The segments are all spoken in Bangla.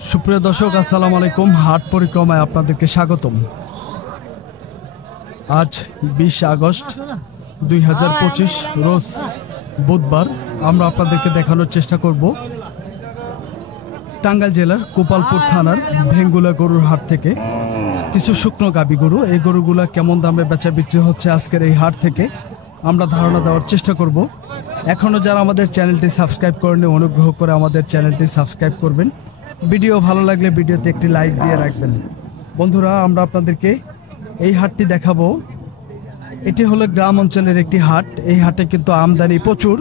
সুপ্রিয় দর্শক, আসসালামু আলাইকুম। হাট পরিক্রমায় আপনাদেরকে স্বাগতম। আজ 20 আগস্ট 2025 রোজ বুধবার। আমরা আপনাদেরকে দেখানোর চেষ্টা করব টাঙ্গাইল জেলার গোপালপুর থানার ভেঙ্গুলা গরুর হাট থেকে কিছু শুকনো গাবি গরু। এই গরুগুলা কেমন দামে বেচা বিক্রি হচ্ছে আজকের এই হাট থেকে আমরা ধারণা দেওয়ার চেষ্টা করব। এখনও যারা আমাদের চ্যানেলটি সাবস্ক্রাইব করেনি, অনুগ্রহ করে আমাদের চ্যানেলটি সাবস্ক্রাইব করবেন। ভিডিও ভালো লাগলে ভিডিওতে একটি লাইক দিয়ে রাখবেন। বন্ধুরা, আমরা আপনাদেরকে এই হাটটি দেখাবো। এটি হলো গ্রাম অঞ্চলের একটি হাট। এই হাটে কিন্তু আমদানি প্রচুর,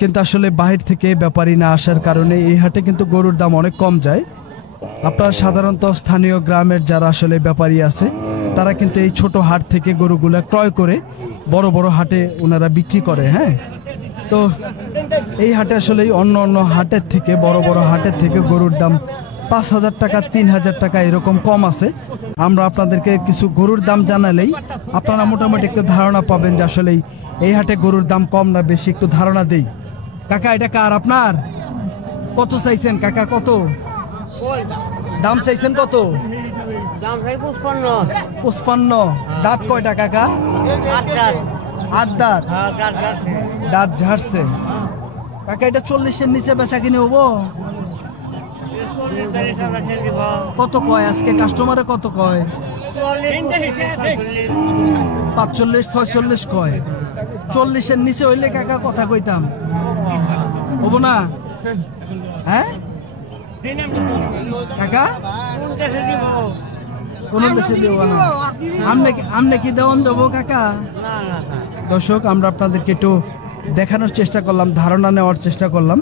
কিন্তু আসলে বাহির থেকে ব্যাপারী না আসার কারণে এই হাটে কিন্তু গরুর দাম অনেক কম যায়। আপনার সাধারণত স্থানীয় গ্রামের যারা আসলে ব্যাপারী আছে তারা কিন্তু এই ছোট হাট থেকে গরুগুলা ক্রয় করে বড় বড় হাটে ওনারা বিক্রি করে। হ্যাঁ, তো এই হাটে আসলে অন্য অন্য হাটের থেকে, বড় বড় হাটের থেকে গরুর দাম 5,000 টাকা, 3,000 টাকা এরকম কম আছে। আমরা আপনাদেরকে কিছু গরুর দাম জানালেই আপনারা মোটামুটি একটু ধারণা পাবেন যে আসলে এই হাটে গরুর দাম কম না বেশি। একটু ধারণা দেই। কাকা, এটা কার? আপনার? কত চাইছেন কাকা? কত দাম চাইছেন? কত দাম? 55। 55। দাঁত কয়টা কাকা? 8 দাঁত। দাঁত ঝাড়ছে কাকা। এটা 40-এর নিচে বেচা কিনে হবো? কত কয় আজকে কাস্টমারে? কত কয়? 45, 46 কয়। 40-এর নিচে হইলে কাকা কথা কইতাম, হবো না? হ্যাঁ কাকা, কোন দেশে দিব না? আমনে কি দেওয়ান যাবো কাকা? দর্শক, আমরা আপনাদেরকে একটু দেখানোর চেষ্টা করলাম, ধারণা নেওয়ার চেষ্টা করলাম।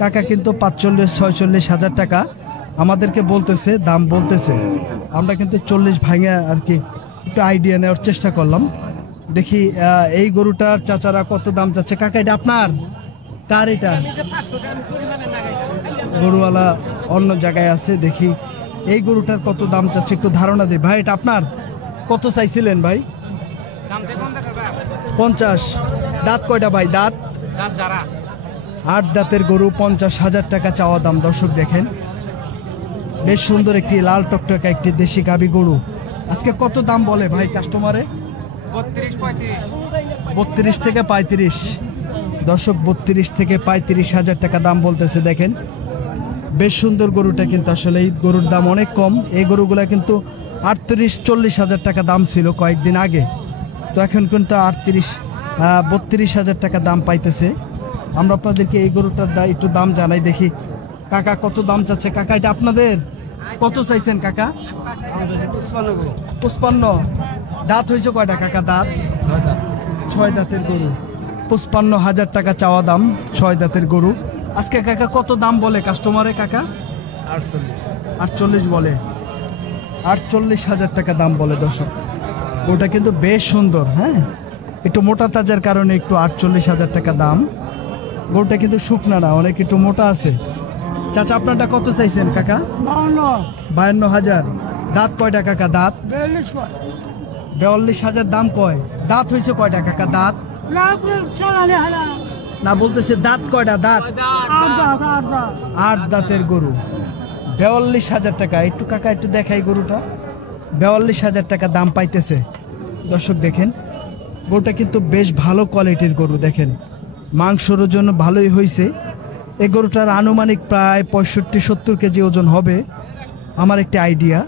কাকা কিন্তু 45-46 হাজার টাকা আমাদেরকে বলতেছে, দাম বলতেছে। আমরা কিন্তু 40 ভাঙে আর কি একটু আইডিয়া নেওয়ার চেষ্টা করলাম। দেখি এই গরুটার চাচারা কত দাম যাচ্ছে। কাকা, এটা আপনার? কার এটা? গরুওয়ালা অন্য জায়গায় আছে। দেখি এই গরুটার কত দাম চাচ্ছে, একটু ধারণা দিই। ভাই, এটা আপনার? কত চাইছিলেন ভাই? 50। দাঁত কয়টা ভাই? দাঁত 8 দাঁতের গরু, 50,000 টাকা চাওয়া দাম। দর্শক দেখেন, বেশ সুন্দর একটি লাল টকটকা একটি দেশি গাবি গরু। আজকে কত দাম বলে ভাই কাস্টমারে? 32 থেকে 35। দর্শক, 32 থেকে 35,000 টাকা দাম বলতেছে। দেখেন, বেশ সুন্দর গরুটা, কিন্তু আসলে এই গরুর দাম অনেক কম। এই গরুগুলা কিন্তু 38-40 হাজার টাকা দাম ছিল কয়েকদিন আগে, তো এখন কিন্তু 32,000 টাকা দাম পাইতেছে। আমরা আপনাদেরকে এই গরুটার একটু দাম জানাই। দেখি কাকা কত দাম চাচ্ছে। কাকা, এটা আপনাদের? কত চাইছেন কাকা? 55। দাঁত হয়েছে কয়টা কাকা? দাঁত 6 দাঁতের গরু, 55,000 টাকা চাওয়া দাম। 6 দাঁতের গরু। আজকে কাকা কত দাম বলে কাস্টমারে? কাকা 48 বলে। 48,000 টাকা দাম বলে। দর্শক, ওটা কিন্তু বেশ সুন্দর। হ্যাঁ, একটু মোটা তাজার কারণে একটু 48,000 টাকা দাম। গরুটা কিন্তু শুকনা না, অনেক একটু মোটা আছে। চাচা, আপনারটা কত চাইছেন কাকা? 52,000। দাঁত কয়টা কাকা? দাঁত 42,000 দাম কয়? দাঁত হয়েছে কয়টা কাকা? দাঁত না বলতেছে, দাঁত কয়টা? দাঁত 8 দাঁতের গরু, 42,000 টাকা। একটু কাকা একটু দেখাই গরুটা। 42,000 টাকা দাম পাইতেছে। দর্শক দেখেন, গরুটা কিন্তু বেশ ভালো কোয়ালিটির গরু। দেখেন, মাংসর ওজন ভালোই হয়েছে। এই গরুটার আনুমানিক প্রায় 65-70 কেজি ওজন হবে আমার একটি আইডিয়া।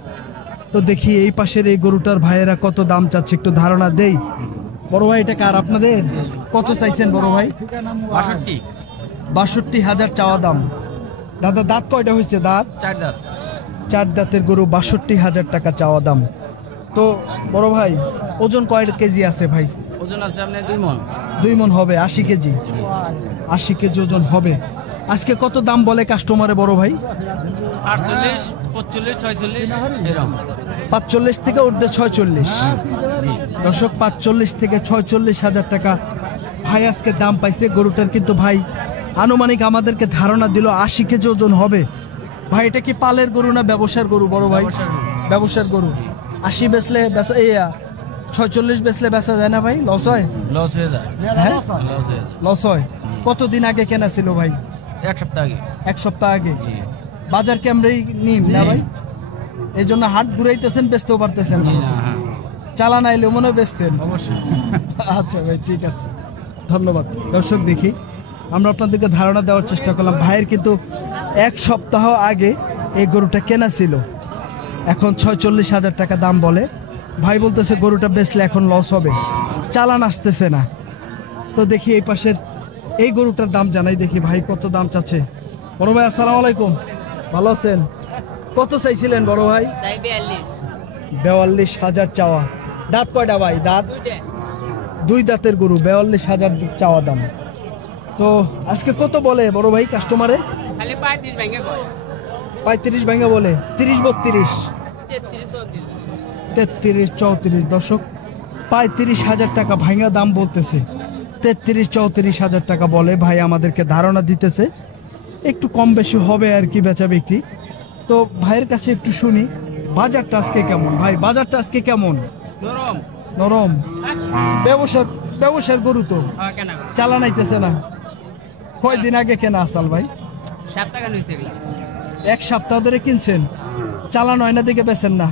তো দেখি এই পাশের এই গরুটার ভাইয়েরা কত দাম চাচ্ছে, একটু ধারণা দেই। বড় ভাই, এটা কার? আপনাদের? কত চাইছেন বড় ভাই? 62,000 চাওয়া দাম। দাদা, দাঁত কয়টা হয়েছে? দাঁত 4 দাঁতের গরু, 62,000 টাকা চাওয়া দাম। তো বড় ভাই, ওজন কয় কেজি আছে ভাই? ওজন আছে আপনার 2 মণ। 2 মণ হবে, 80 কেজি। 80 কেজি ওজন হবে। আজকে কত দাম বলে কাস্টমারে বড় ভাই? 48, 45, 46 এরকম। 45 থেকে উঠবে 46। দর্শক, 45 থেকে 46,000 টাকা ভাই আজকে দাম পাইছে গরুটার। কিন্তু ভাই আনুমানিক আমাদেরকে ধারণা দিল 80 কেজি ওজন হবে। ভাই, এটা কি পালের গরু না ব্যবসার গরু বড় ভাই? ব্যবসার গরু। 80 বেচলে 46 বেচলে বেচা যায় না ভাই? লস হয়? লস হয়ে যায়। লস হয়। কতদিন আগে কেনা ছিল ভাই? 1 সপ্তাহ আগে। 1 সপ্তাহ আগে। বাজার কেমরেই নিম না ভাই, এই জন্য হাট ঘুরাইতেছেন, বেচতেও পারতেছেন না। জি না, হ্যাঁ চালান আইলে মনে হয় বেচতেন। অবশ্যই। আচ্ছা ভাই, ঠিক আছে, ধন্যবাদ। দর্শক দেখি আমরা আপনাদেরকে ধারণা দেওয়ার চেষ্টা করলাম। ভাইয়ের কিন্তু 1 সপ্তাহ আগে এই গরুটা কেনা ছিল, এখন 46,000 টাকা দাম বলে। ভাই বলতেছে গরুটা বেচলে এখন লস হবে, চালান আসতেছে না। তো দেখি এই পাশের এই গরুটার দাম জানাই, দেখি ভাই কত দাম চাচ্ছে। বড় ভাই আসসালামু আলাইকুম, ভালো আছেন? কত চাইছিলেন বড় ভাই? 42,000 চাওয়া। দাঁত কয়টা ভাই? দাঁত 2 দাঁতের গরু, 42,000 চাওয়া দাম। তো আজকে কত বলে বড় ভাই কাস্টমারে? 35 ভাঙা বলে, 30 32 33 34। দর্শক 35,000 টাকা ভাঙা দাম বলতেছে, 33 34,000 টাকা বলে। ভাই আমাদেরকে ধারণা দিতেছে একটু কম বেশি হবে আর কি বেচা বিক্রি। তো ভাইয়ের কাছে একটু শুনি বাজারটা আজকে কেমন। ভাই বাজারটা আজকে কেমন? নরম। নরম। ব্যবসার গরু তো চালান আইতেছে না। কয়দিন আগে কেনা আসাল ভাই? 1 সপ্তাহ ধরে কিনছেন, চালান হয় না দেখে বেচেন না।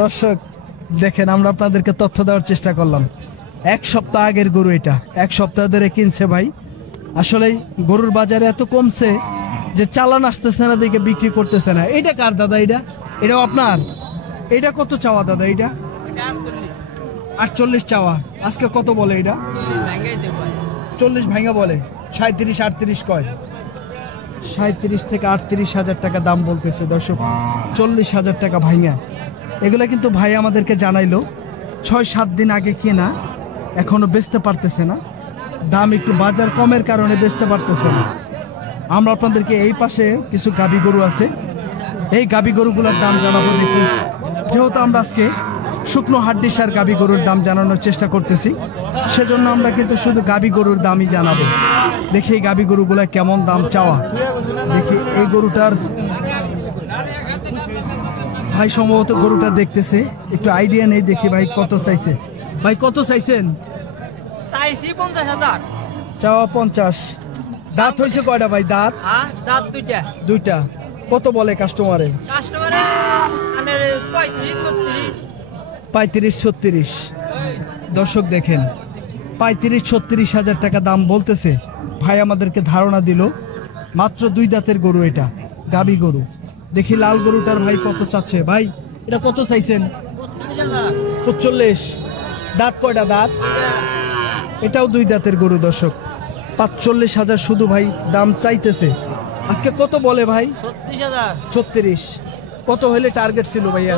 দর্শক দেখেন, আমরা আপনাদেরকে তথ্য দেওয়ার চেষ্টা করলাম। 1 সপ্তাহ আগের গরু এটা, 1 সপ্তাহ ধরে কিনছে ভাই। আসলে গরুর বাজারে এত কমছে যে চালান আসতেছে না দেখে বিক্রি করতেছে না। এটা কার দাদা? এটাও আপনার? এটা কত চাওয়া দাদা? এটা 48 চাওয়া। আজকে কত বলে? এটা 40 ভাঙা বলে, 37 38 কয়। 37 থেকে 38,000 টাকা দাম বলতেছে দর্শক, 40,000 টাকা ভাঙা। এগুলা কিন্তু ভাই আমাদেরকে জানাইলো 6-7 দিন আগে কেনা, এখনো বেচতে পারতেছে না। দাম একটু বাজার কমের কারণে বেচতে পারতেছে না। আমরা আপনাদেরকে এই পাশে কিছু গাভী গরু আছে, এই গাভী গরুগুলোর দাম জানাবো। দেখি, যেহেতু আমরা আজকে শুকনো হাড্ডিসার গাভী গরুর দাম জানানোর চেষ্টা করতেছি, সেজন্য আমরা কিন্তু শুধু গাভী গরুর দামই জানাবো। দেখি এই গাভী গরুগুলা কেমন দাম চাওয়া। দেখি এই গরুটার, ভাই সম্ভবত গরুটা দেখতেছে, একটু আইডিয়া নেই। দেখি ভাই কত চাইছে। ভাই কত চাইছেন? চাইছি 50,000 চাওয়া 50। দাঁত হয়েছে কয়টা ভাই? দাঁত দাঁত দুইটা। কত বলে কাস্টমারে? 35 36। দর্শক দেখেন, 35 36,000 টাকা দাম বলতেছে। ভাই আমাদেরকে ধারণা দিল মাত্র 2 দাঁতের গরু, এটা গাভী গরু। দেখি লাল গরুটার ভাই কত চাচ্ছে। ভাই এটা কত চাইছেন? 45। দাঁত কয়টা? দাঁত এটাও 2 দাঁতের গরু। দর্শক 45,000 শুধু ভাই দাম চাইতেছে। আজকে কত বলে ভাই? 36। কত হলে টার্গেট ছিল ভাইয়া?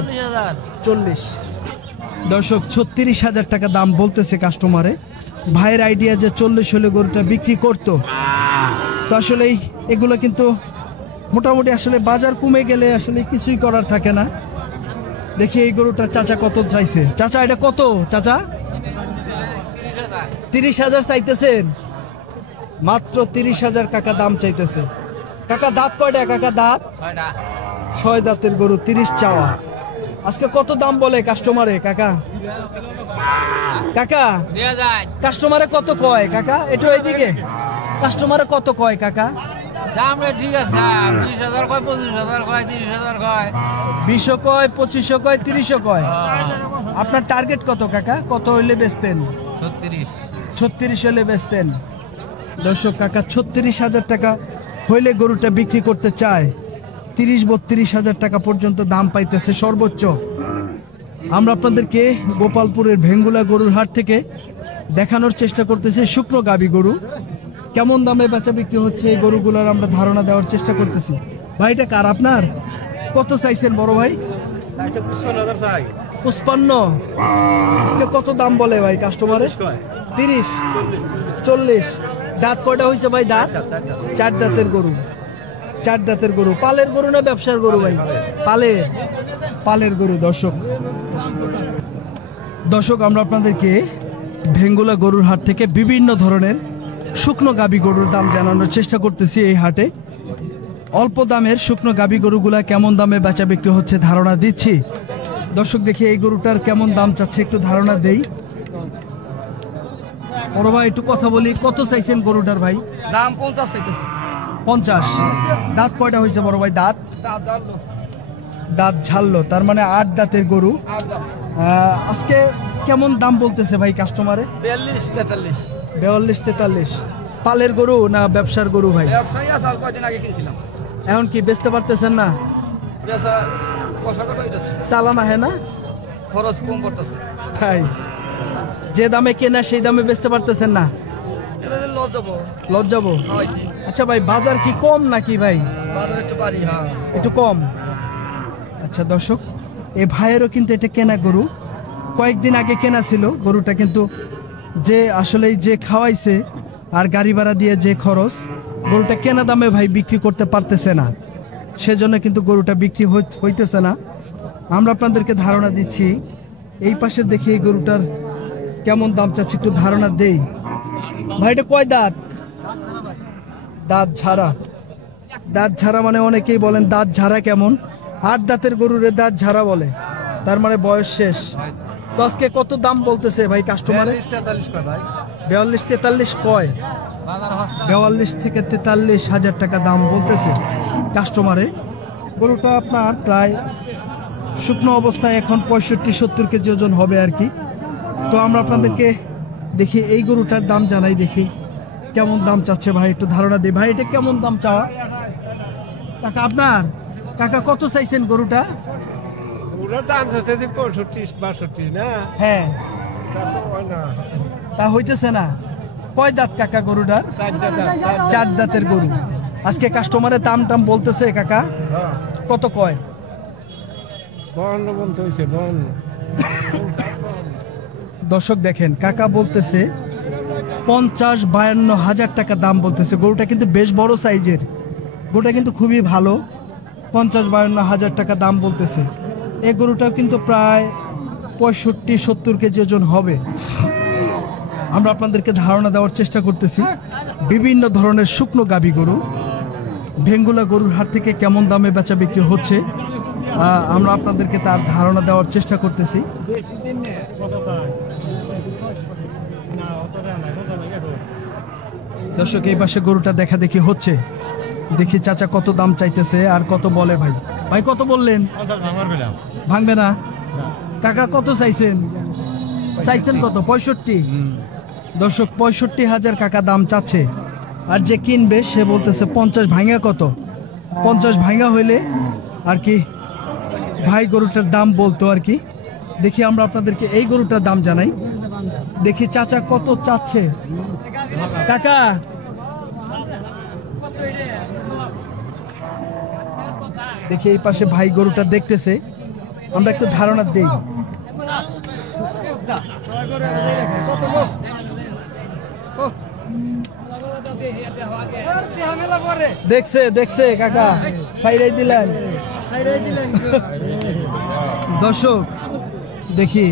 40। দর্শক 36,000 টাকা দাম বলতেছে কাস্টমারে। ভাইয়ের আইডিয়া যে 40 হলে গরুটা বিক্রি করতো। তো আসলে এগুলো কিন্তু মোটামুটি আসলে বাজার কমে গেলে আসলে কিছুই করার থাকে না। দেখি এই গরুটার চাচা কত চাইছে। চাচা এটা কত? চাচা 30,000 চাইতেছেন? মাত্র 30,000 কাকা দাম চাইতেছে। কাকা দাঁত কয়টা? কাকা দাঁত 6 দাঁতের গরু, 30 চাওয়া। আজকে কত দাম বলে কাস্টমারে? কাকা কাকা কাস্টমারে কত কয়? কাকা একটু এইদিকে, কাস্টমারে কত কয় কাকা? দাম ঠিক আছে, 20,000 কয়, 25,000 কয়, 30,000 কয়, 20 কয়, 25 কয়, 30 কয়। আপনার টার্গেট কত কাকা? কত হইলে বেচতেন? 36 হলে বেচতেন। দর্শক কাকা 36,000 টাকা হইলে গরুটা বিক্রি করতে চায়। 30-32,000 টাকা পর্যন্ত দাম পাইতেছে সর্বোচ্চ। আমরা আপনাদেরকে গোপালপুরের ভেঙ্গুলা গরুর হাট থেকে দেখানোর চেষ্টা করতেছি শুকনো গাভী গরু কেমন দামে বেচা বিক্রি হচ্ছে। এই গরুগুলোর আমরা ধারণা দেওয়ার চেষ্টা করতেছি। ভাই এটা কার? আপনার? কত চাইছেন বড় ভাই? 55। আজকে কত দাম বলে ভাই কাস্টমারে? 30 40। দাঁত কয়টা হয়েছে ভাই? দাঁত 4 দাঁতের গরু, 4 দাঁতের গরু। পালের গরু না ব্যবসার গরু ভাই? পালের গরু। দর্শক আমরা আপনাদেরকে ভেঙ্গুলা গরুর হাট থেকে বিভিন্ন ধরনের শুকনো গাভী গরুর দাম জানানোর চেষ্টা করতেছি। এই হাটে অল্প দামের শুকনো গাভী গরুগুলা কেমন দামে বেচা বিক্রি হচ্ছে ধারণা দিচ্ছি। দর্শক দেখি এই গরুটার কেমন দাম চাচ্ছে একটু ধারণা দেই। বড় ভাই একটু কথা বলি, কত চাইছেন গরুটার ভাই? দাম 50 চাইতেছে। 50। দাঁত কয়টা হয়েছে বড় ভাই? দাঁত দাঁত ঝাললো, তার মানে 8 দাঁতের গরু। আজকে কেমন দাম বলতেছে ভাই কাস্টমারে? 42-43। পালের গরু না ব্যবসার গরু ভাই? এখন কি বেচতে পারতেছেন না? চালানা হ্যাঁ না, খরচ কম করতেছে ভাই। যে দামে কেনা সেই দামে বেচতে পারতেছেন না, লজ যাবো। আচ্ছা ভাই, বাজার কি কম নাকি ভাই? একটু কম। আচ্ছা দর্শক, এই ভাইয়েরও কিন্তু এটা কেনা গরু, কয়েকদিন আগে কেনা ছিল গরুটা, কিন্তু যে আসলে যে খাওয়াইছে আর গাড়ি ভাড়া দিয়ে যে খরচ, গরুটা কেনা দামে ভাই বিক্রি করতে পারতেছে না, সেজন্য কিন্তু গরুটা বিক্রি হইতেছে না। আমরা আপনাদেরকে ধারণা দিচ্ছি, এই পাশে দেখি এই গরুটার কেমন দাম চাচ্ছে, একটু ধারণা দেই। ভাই এটা কয় দাঁত? দাঁত ঝাড়া। দাঁত ঝাড়া মানে অনেকেই বলেন দাঁত ঝাড়া কেমন? 8 দাঁতের গরুরে দাঁত ঝাড়া বলে, তার মানে বয়স শেষ। তো আজকে কত দাম বলতেছে ভাই কাস্টমারে? 42-43 কয়? 42 থেকে 43 হাজার টাকা দাম বলতেছে কাস্টমারে। গরুটা আপনার প্রায় শুকনো অবস্থায় এখন 65-70 কেজি ওজন হবে আর কি। তো আমরা আপনাদেরকে দেখি এই গরুটার দাম জানাই, দেখি কেমন দাম চাচ্ছে ভাই, একটু ধারণা দিই। ভাই এটা কেমন দাম চাওয়া কাকা আপনার? কাকা কত চাইছেন গরুটা? হ্যাঁ, তা হইতেছে না। কয় দাঁত কাকা গরুটার? 4 দাঁতের গরু। আজকে কাস্টমারের দাম টাম বলতেছে কাকা, কত কয়? দর্শক দেখেন, কাকা বলতেছে 50-52 হাজার টাকা দাম বলতেছে। গরুটা কিন্তু বেশ বড় সাইজের, গরুটা কিন্তু খুবই ভালো। 50-52 হাজার টাকা দাম বলতেছে। এই গরুটাও কিন্তু প্রায় 65-70 কেজি ওজন হবে। আমরা আপনাদেরকে ধারণা দেওয়ার চেষ্টা করতেছি বিভিন্ন ধরনের শুকনো গাভী গরু ভেঙ্গুলা গরুর হাট থেকে কেমন দামে বেচা বিক্রি হচ্ছে, আমরা আপনাদেরকে তার ধারণা দেওয়ার চেষ্টা করতেছি। দর্শক, এই পাশে গরুটা দেখা দেখি হচ্ছে, দেখি চাচা কত দাম চাইতেছে আর কত বলে। ভাই ভাই কত বললেন? ভাঙবে না। কাকা কত চাইছেন? চাইছেন কত? 65। দর্শক, 65,000 কাকা দাম চাচ্ছে, আর যে কিনবে সে বলতেছে 50 ভাঙা। কত? 50 ভাঙা হইলে আর কি ভাই গরুটার দাম বলতো আর কি। দেখি আমরা আপনাদেরকে এই গরুটার দাম জানাই, দেখি চাচা কত চাচ্ছে। কাকা দেখি এই পাশে ভাই গরুটা দেখতেছে, আমরা একটু ধারণা দেই। দেখছে দেখছে কাকা, সাইরাই দিলেন। দর্শক দেখি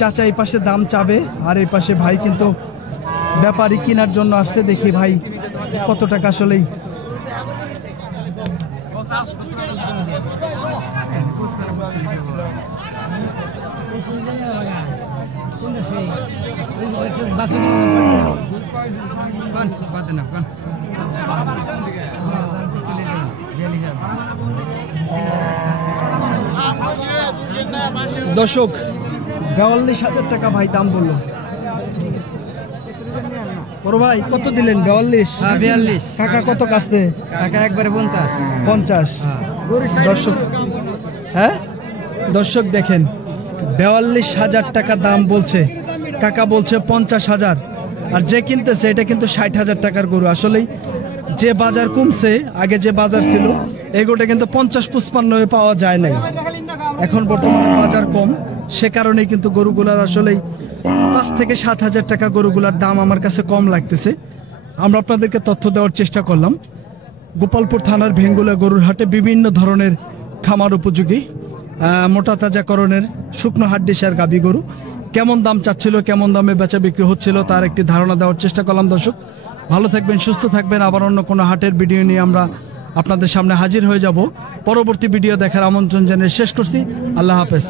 চাচা এই পাশে দাম চাবে, আর এই পাশে ভাই কিন্তু ব্যাপারী কেনার জন্য আসছে। দেখি ভাই কত টাকা আসলেই। দর্শক, 42,000 টাকা ভাই দাম বললো। বড় ভাই কত দিলেন? 42। কাকা কত কাটছে? কাকা একবারে 50। দর্শক, হ্যাঁ দর্শক দেখেন, 42,000 টাকা দাম বলছে কাকা, বলছে 50,000। আর যে কিনতেছে এটা কিন্তু 60,000 টাকার গরু। আসলেই যে বাজার কমছে, আগে যে বাজার ছিল এগুলোটা কিন্তু 50-55 পাওয়া যায় নাই। এখন বর্তমানে বাজার কম, সে কারণেই কিন্তু গরুগুলার আসলেই 5 থেকে 7,000 টাকা গরুগুলার দাম আমার কাছে কম লাগতেছে। আমরা আপনাদেরকে তথ্য দেওয়ার চেষ্টা করলাম। গোপালপুর থানার ভেঙ্গুলা গরুর হাটে বিভিন্ন ধরনের খামার উপযোগী মোটা তাজাকরণের শুকনো হাড্ডিসার গাভী গরু কেমন দাম চাচ্ছিল, কেমন দামে বেচা বিক্রি হচ্ছিল, তার একটি ধারণা দেওয়ার চেষ্টা করলাম। দর্শক ভালো থাকবেন, সুস্থ থাকবেন। আবার অন্য কোনো হাটের ভিডিও নিয়ে আমরা আপনাদের সামনে হাজির হয়ে যাব। পরবর্তী ভিডিও দেখার আমন্ত্রণ জানিয়ে শেষ করছি। আল্লাহ হাফেজ।